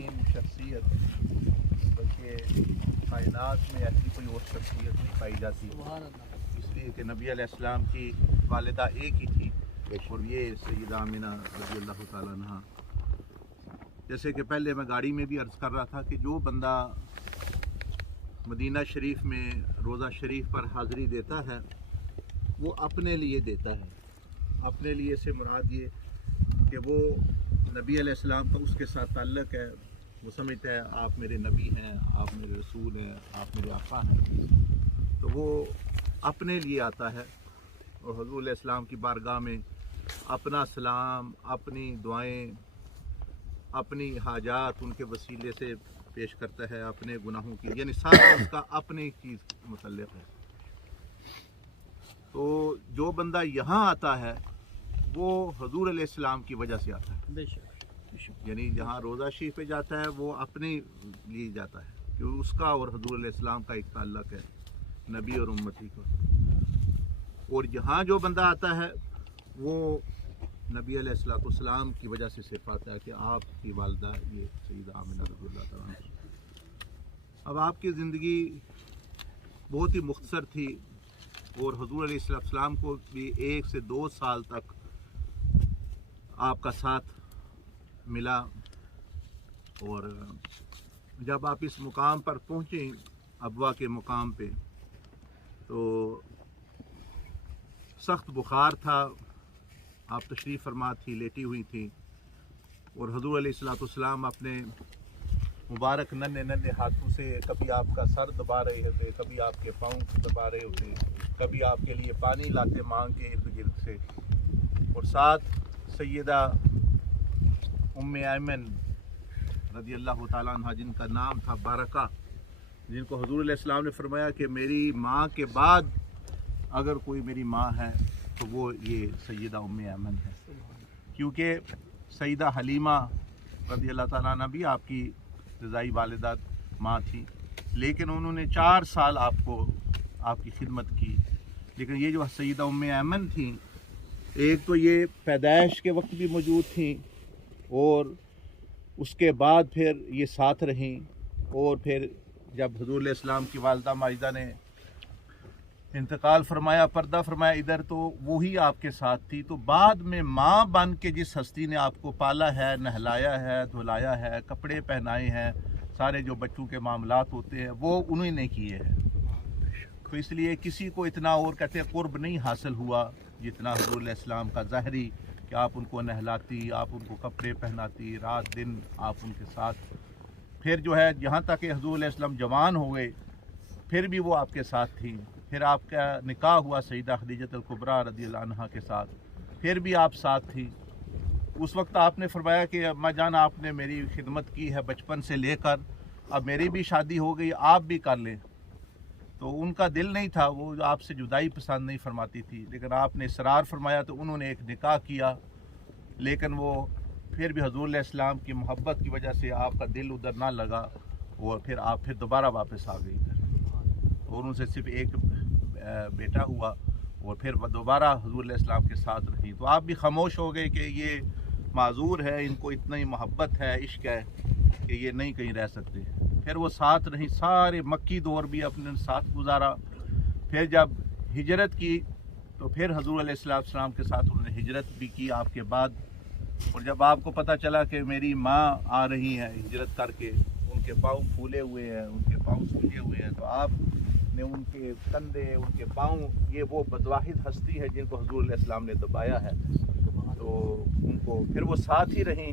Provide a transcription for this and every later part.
عظیم شخصیت، بلکہ کائنات میں ایسی کوئی اور شخصیت نہیں پائی جاتی، اس لیے کہ نبی علیہ السلام کی والدہ ایک ہی تھی اور یہ سیدہ آمنہ رضی اللہ تعالیٰ عنہ۔ جیسے کہ پہلے میں گاڑی میں بھی عرض کر رہا تھا کہ جو بندہ مدینہ شریف میں روضہ شریف پر حاضری دیتا ہے وہ اپنے لیے دیتا ہے۔ اپنے لیے سے مراد یہ کہ وہ نبی علیہ السلام کا اس کے ساتھ تعلق ہے، وہ سمجھتا ہے آپ میرے نبی ہیں، آپ میرے رسول ہیں، آپ میرے آقا ہیں، تو وہ اپنے لیے آتا ہے اور حضور علیہ السلام کی بارگاہ میں اپنا سلام، اپنی دعائیں، اپنی حاجات ان کے وسیلے سے پیش کرتا ہے، اپنے گناہوں کی، یعنی سارا اس کا اپنے چیز متعلق ہے۔ تو جو بندہ یہاں آتا ہے وہ حضور علیہ السلام کی وجہ سے آتا ہے، یعنی جہاں روضہ شریف پہ جاتا ہے وہ اپنے لیے جاتا ہے کہ اس کا اور حضور علیہ السلام کا ایک تعلق ہے، نبی اور امتی کا۔ اور یہاں جو بندہ آتا ہے وہ نبی علیہ السلام کی وجہ سے صرف آتا ہے کہ آپ کی والدہ یہ سیدہ آمنہ رضی اللہ تعالیٰ عنہ۔ اب آپ کی زندگی بہت ہی مختصر تھی اور حضور علیہ السلام کو بھی 1 سے 2 سال تک آپ کا ساتھ ملا، اور جب آپ اس مقام پر پہنچیں ابوا کے مقام پہ تو سخت بخار تھا، آپ تشریف فرما تھی، لیٹی ہوئی تھی، اور حضور علیہ السلام اپنے مبارک ننھے ہاتھوں سے کبھی آپ کا سر دبا رہے ہوتے، کبھی آپ کے پاؤں دبا رہے ہوتے، کبھی آپ کے لیے پانی لاتے مانگ کے ارد گرد سے، اور ساتھ سیدہ ام ایمن رضی اللہ تعالیٰ عنہ جن کا نام تھا بارکہ، جن کو حضور علیہ السلام نے فرمایا کہ میری ماں کے بعد اگر کوئی میری ماں ہے تو وہ یہ سیدہ ام ایمن ہے، کیونکہ سیدہ حلیمہ رضی اللہ تعالیٰ عنہ بھی آپ کی رضائی والدہ ماں تھی، لیکن انہوں نے 4 سال آپ کی خدمت کی۔ لیکن یہ جو سیدہ ام ایمن تھیں، ایک تو یہ پیدائش کے وقت بھی موجود تھیں اور اس کے بعد پھر یہ ساتھ رہیں، اور پھر جب حضور علیہ السلام کی والدہ ماجدہ نے انتقال فرمایا، پردہ فرمایا ادھر، تو وہی آپ کے ساتھ تھی۔ تو بعد میں ماں بن کے جس ہستی نے آپ کو پالا ہے، نہلایا ہے، دھلایا ہے، کپڑے پہنائے ہیں، سارے جو بچوں کے معاملات ہوتے ہیں وہ انہیں نے کیے ہیں، تو اس لیے کسی کو اتنا اور کہتے ہیں قرب نہیں حاصل ہوا جتنا حضور علیہ السلام کا ظاہری، کہ آپ ان کو نہلاتی، آپ ان کو کپڑے پہناتی، رات دن آپ ان کے ساتھ۔ پھر جو ہے یہاں تک کہ حضور علیہ السلام جوان ہوئے پھر بھی وہ آپ کے ساتھ تھیں۔ پھر آپ کا نکاح ہوا سیدہ خدیجہ الکبریٰ رضی اللہ عنہا کے ساتھ، پھر بھی آپ ساتھ تھی۔ اس وقت آپ نے فرمایا کہ اماں جان آپ نے میری خدمت کی ہے بچپن سے لے کر، اب میری بھی شادی ہو گئی، آپ بھی کر لیں۔ تو ان کا دل نہیں تھا، وہ آپ سے جدائی پسند نہیں فرماتی تھی، لیکن آپ نے اصرار فرمایا تو انہوں نے ایک نکاح کیا، لیکن وہ پھر بھی حضور علیہ السلام کی محبت کی وجہ سے آپ کا دل ادھر نہ لگا، اور پھر آپ دوبارہ واپس آ گئی ادھر، اور ان سے صرف ایک بیٹا ہوا، اور پھر وہ دوبارہ حضور علیہ السلام کے ساتھ رہی۔ تو آپ بھی خاموش ہو گئے کہ یہ معذور ہے، ان کو اتنا ہی محبت ہے، عشق ہے کہ یہ نہیں کہیں رہ سکتے۔ پھر وہ ساتھ رہی، سارے مکی دور بھی اپنے ساتھ گزارا۔ پھر جب ہجرت کی تو پھر حضور علیہ السلام کے ساتھ انہوں نے ہجرت بھی کی آپ کے بعد، اور جب آپ کو پتہ چلا کہ میری ماں آ رہی ہیں ہجرت کر کے، ان کے پاؤں پھولے ہوئے ہیں، ان کے پاؤں سوجے ہوئے ہیں، تو آپ نے ان کے کندھے، ان کے پاؤں، یہ وہ بدواحد ہستی ہے جن کو حضور علیہ السلام نے دبایا ہے، تو ان کو پھر وہ ساتھ ہی رہیں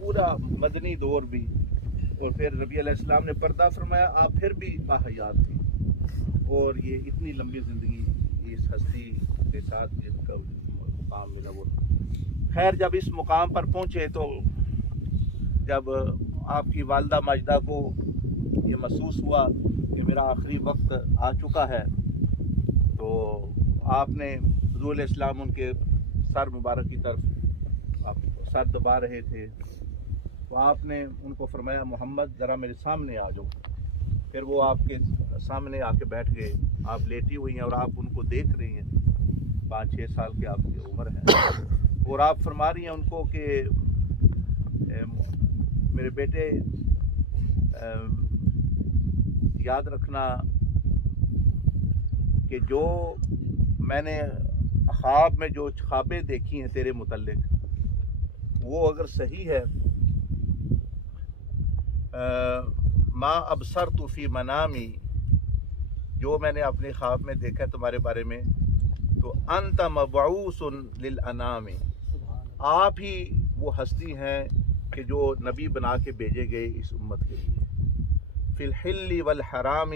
پورا مدنی دور بھی، اور پھر نبی علیہ السلام نے پردہ فرمایا، آپ پھر بھی باحیات تھی، اور یہ اتنی لمبی زندگی اس ہستی کے ساتھ جن کا مقام ملا وہ۔ خیر جب اس مقام پر پہنچے تو جب آپ کی والدہ ماجدہ کو یہ محسوس ہوا کہ میرا آخری وقت آ چکا ہے، تو آپ نے حضور علیہ السلام ان کے سر مبارک کی طرف آپ سر دبا رہے تھے، تو آپ نے ان کو فرمایا محمد ذرا میرے سامنے آ جاؤ۔ پھر وہ آپ کے سامنے آ کے بیٹھ گئے، آپ لیٹی ہوئی ہیں اور آپ ان کو دیکھ رہی ہیں، 5-6 سال کی آپ کی عمر ہے، اور آپ فرما رہی ہیں ان کو کہ میرے بیٹے یاد رکھنا کہ جو میں نے خواب میں جو خوابیں دیکھی ہیں تیرے متعلق وہ اگر صحیح ہے، ما ابصرت فی منامی، جو میں نے اپنے خواب میں دیکھا تمہارے بارے میں، تو انت مبعوث للانام، آپ ہی وہ ہستی ہیں کہ جو نبی بنا کے بھیجے گئے اس امت کے لیے، فی الحل والحرام،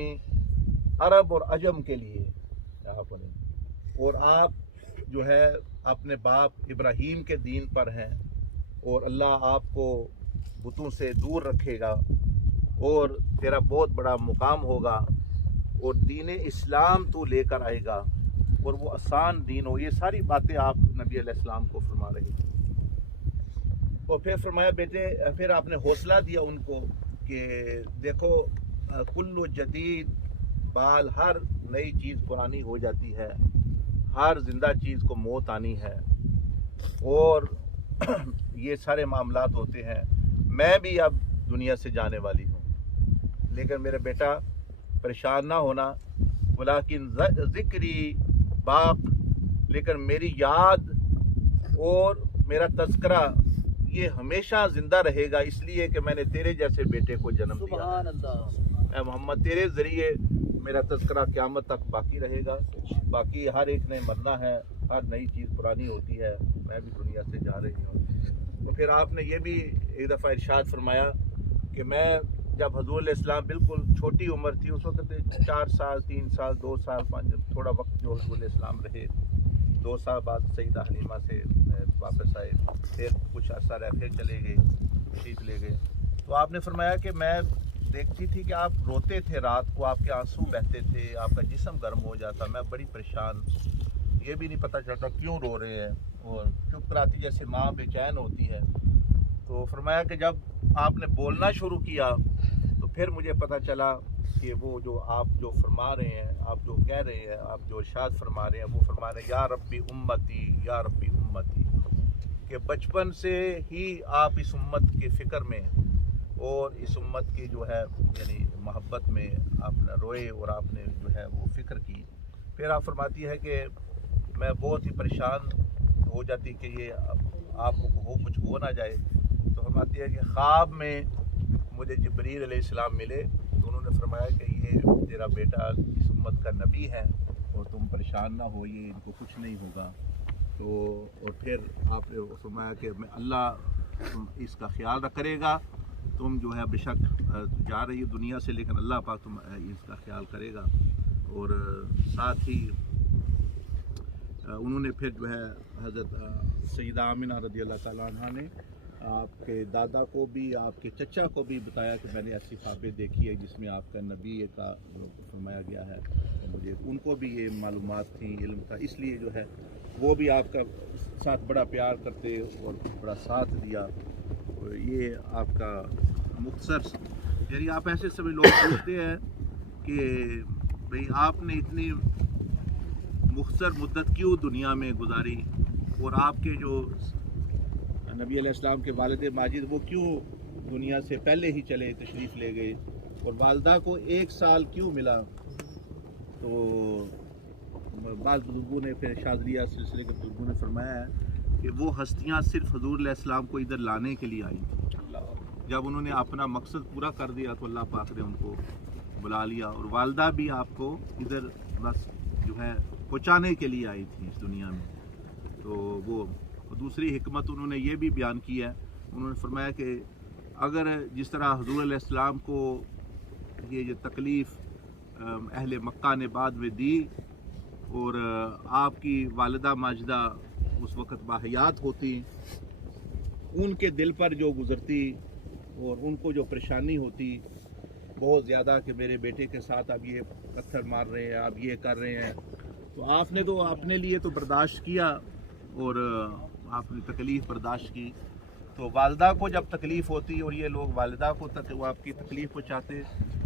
عرب اور عجم کے لیے آپ نے، اور آپ جو ہے اپنے باپ ابراہیم کے دین پر ہیں، اور اللہ آپ کو بتوں سے دور رکھے گا اور تیرا بہت بڑا مقام ہوگا، اور دین اسلام تو لے کر آئے گا اور وہ آسان دین ہو۔ یہ ساری باتیں آپ نبی علیہ السلام کو فرما رہے ہیں۔ اور پھر فرمایا بیٹے، پھر آپ نے حوصلہ دیا ان کو کہ دیکھو کل جدید بال، ہر نئی چیز پرانی ہو جاتی ہے، ہر زندہ چیز کو موت آنی ہے، اور یہ سارے معاملات ہوتے ہیں۔ میں بھی اب دنیا سے جانے والی ہوں، لیکن میرا بیٹا پریشان نہ ہونا، ولیکن ذکری باق، لیکن میری یاد اور میرا تذکرہ یہ ہمیشہ زندہ رہے گا، اس لیے کہ میں نے تیرے جیسے بیٹے کو جنم دیا۔ سبحان اللہ۔ اے محمد، تیرے ذریعے میرا تذکرہ قیامت تک باقی رہے گا۔ باقی ہر ایک نے مرنا ہے، ہر نئی چیز پرانی ہوتی ہے، میں بھی دنیا سے جا رہی ہوں۔ تو پھر آپ نے یہ بھی ایک دفعہ ارشاد فرمایا کہ میں جب حضور علیہ السلام بالکل چھوٹی عمر تھی، اس وقت 4 سال 3 سال 2 سال 5 تھوڑا وقت جو حضور علیہ السلام رہے، 2 سال بعد سیدہ حلیمہ سے واپس آئے، پھر کچھ عرصہ رہ کے چلے گئے، تشریف لے گئے۔ تو آپ نے فرمایا کہ میں دیکھتی تھی کہ آپ روتے تھے، رات کو آپ کے آنسو بہتے تھے، آپ کا جسم گرم ہو جاتا، میں بڑی پریشان، یہ بھی نہیں پتہ چلتا کیوں رو رہے ہیں، اور چپ کراتی جیسے ماں بے چین ہوتی ہے۔ تو فرمایا کہ جب آپ نے بولنا شروع کیا تو پھر مجھے پتہ چلا کہ وہ جو آپ جو فرما رہے ہیں، آپ جو کہہ رہے ہیں، آپ جو ارشاد فرما رہے ہیں، وہ فرما رہے ہیں یا ربی امتی یا ربی امتی، کہ بچپن سے ہی آپ اس امت کے فکر میں اور اس امت کی جو ہے یعنی محبت میں آپ نے روئے اور آپ نے جو ہے وہ فکر کی۔ پھر آپ فرماتی ہے کہ میں بہت ہی پریشان ہو جاتی کہ یہ آپ کو کچھ ہو نہ جائے، تو فرماتی ہے کہ خواب میں مجھے جبریل علیہ السلام ملے، تو انہوں نے فرمایا کہ یہ تیرا بیٹا اس امت کا نبی ہے اور تم پریشان نہ ہو، یہ ان کو کچھ نہیں ہوگا۔ تو اور پھر آپ نے فرمایا کہ میں اللہ اس کا خیال کرے گا، تم جو ہے بے شک جا رہی ہو دنیا سے، لیکن اللہ پاک تم اس کا خیال کرے گا۔ اور ساتھ ہی انہوں نے پھر جو ہے حضرت سیدہ آمنہ رضی اللہ تعالیٰ عنہ نے آپ کے دادا کو بھی، آپ کے چچا کو بھی بتایا کہ میں نے ایسی خوابیں دیکھی ہے جس میں آپ کا نبی کا فرمایا گیا ہے، مجھے ان کو بھی یہ معلومات تھیں، علم تھا، اس لیے جو ہے وہ بھی آپ کا ساتھ بڑا پیار کرتے اور بڑا ساتھ دیا۔ اور یہ آپ کا مختصر، یعنی آپ ایسے سبھی لوگ پوچھتے ہیں کہ بھئی آپ نے اتنی مختصر مدت کیوں دنیا میں گزاری، اور آپ کے جو نبی علیہ السلام کے والد ماجد وہ کیوں دنیا سے پہلے ہی چلے، تشریف لے گئے، اور والدہ کو 1 سال کیوں ملا؟ تو بعض بزرگوں نے پھر شاذلیہ سلسلے کے بزرگوں نے فرمایا ہے کہ وہ ہستیاں صرف حضور علیہ السلام کو ادھر لانے کے لیے آئی تھیں، جب انہوں نے اپنا مقصد پورا کر دیا تو اللہ پاک نے ان کو بلا لیا، اور والدہ بھی آپ کو ادھر بس جو ہے پہنچانے کے لیے آئی تھی اس دنیا میں۔ تو وہ دوسری حکمت انہوں نے یہ بھی بیان کی ہے، انہوں نے فرمایا کہ اگر جس طرح حضور علیہ السلام کو یہ جو تکلیف اہل مکہ نے بعد میں دی، اور آپ کی والدہ ماجدہ اس وقت باحیات ہوتی، ان کے دل پر جو گزرتی اور ان کو جو پریشانی ہوتی بہت زیادہ کہ میرے بیٹے کے ساتھ اب یہ پتھر مار رہے ہیں، اب یہ کر رہے ہیں، تو آپ نے تو اپنے لیے تو برداشت کیا اور آپ نے تکلیف برداشت کی، تو والدہ کو جب تکلیف ہوتی اور یہ لوگ والدہ کو وہ آپ کی تکلیف پہنچاتے،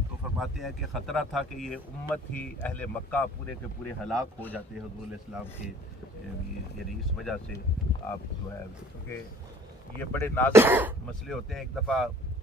تو فرماتے ہیں کہ خطرہ تھا کہ یہ امت ہی اہل مکہ پورے کے پورے ہلاک ہو جاتے حضور علیہ السلام کے، یعنی اس وجہ سے آپ جو ہے، کیونکہ یہ بڑے نازک مسئلے ہوتے ہیں۔ ایک دفعہ